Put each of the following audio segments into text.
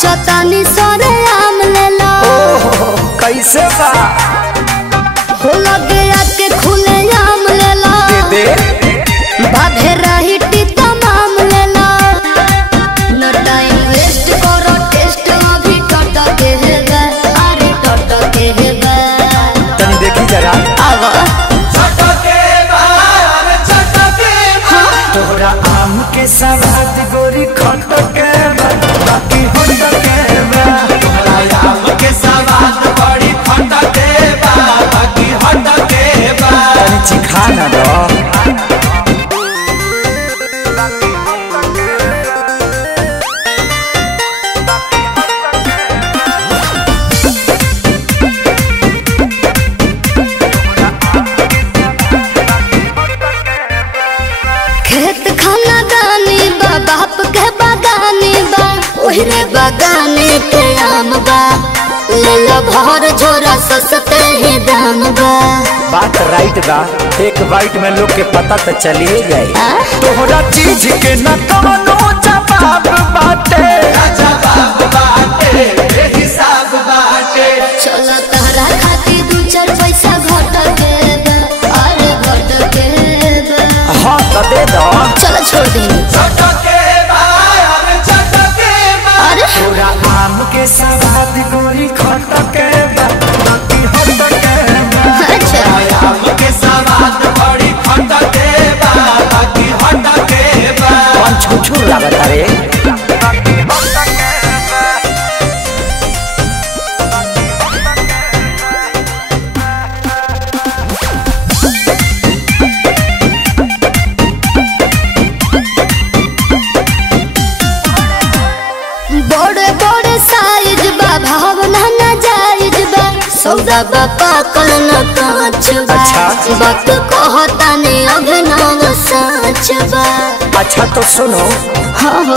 चतानी सरे आम लेला कैसे बा हो लगे आके खुले आम लेला दे बाधे रही टीता माम लेला न टाइम वेस्ट करो टेस्ट अभी टट के है गा अरे टट के है गा तनी देखी जरा आवा तोरा आम के सवाद गोरी खट के बाकी होट के तोरा आम के सवाद बड़ी खट के बाकी हट के तनी चिखा ना दो खेत खाना दानी बा बाप के बागानी बा ओहरे बागाने के आम बा ले लो भर झोरा सस्ते ही दाम बा बात राइट बा एक बाइट में लोग के पता तो चलिए जाए तोहरा चीज के न कवनो जवाब बाटे जवाब बाटे हिसाब बाटे चलो तहरा खाती दू चार पैसा घट के बा अरे घट के बा हाँ तो दे दो चलो छोड़ दी छट के छट के अरे तोरा आम के सवाद गोरी खट के बाकी होट के अच्छा आम के सवाद बड़ी खट के बाकी हट के कौन छुछुर लागत रे बड़े बड़े साइज बा भावना ना जायज बा सौदा बा पाकल न कांच बा अच्छा। बात कहता ने अभिनव सच बा अच्छा तो सुनो हाँ हो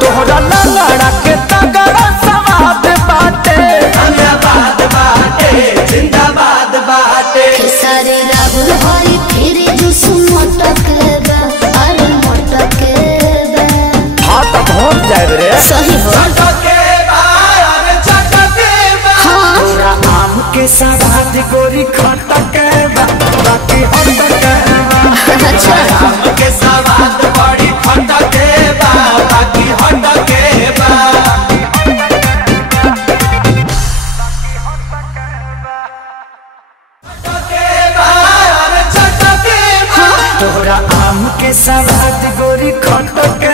तोहरा लंगड़ा के तगड़ा सवाद बाटे धन्यवाद बाटे जिंदाबाद बाटे सारे राहुल हरी फिर जुस मटक बा अरे मटक बा हाँ तो पहुँच जाए रे सही हो छट के छट के हाँ तोरा आम के सवाद गोरी खट के बाकी होट के अच्छा आम के सवाद बड़ी खट के बाकी हट के तोरा आम के सवाद गोरी खट के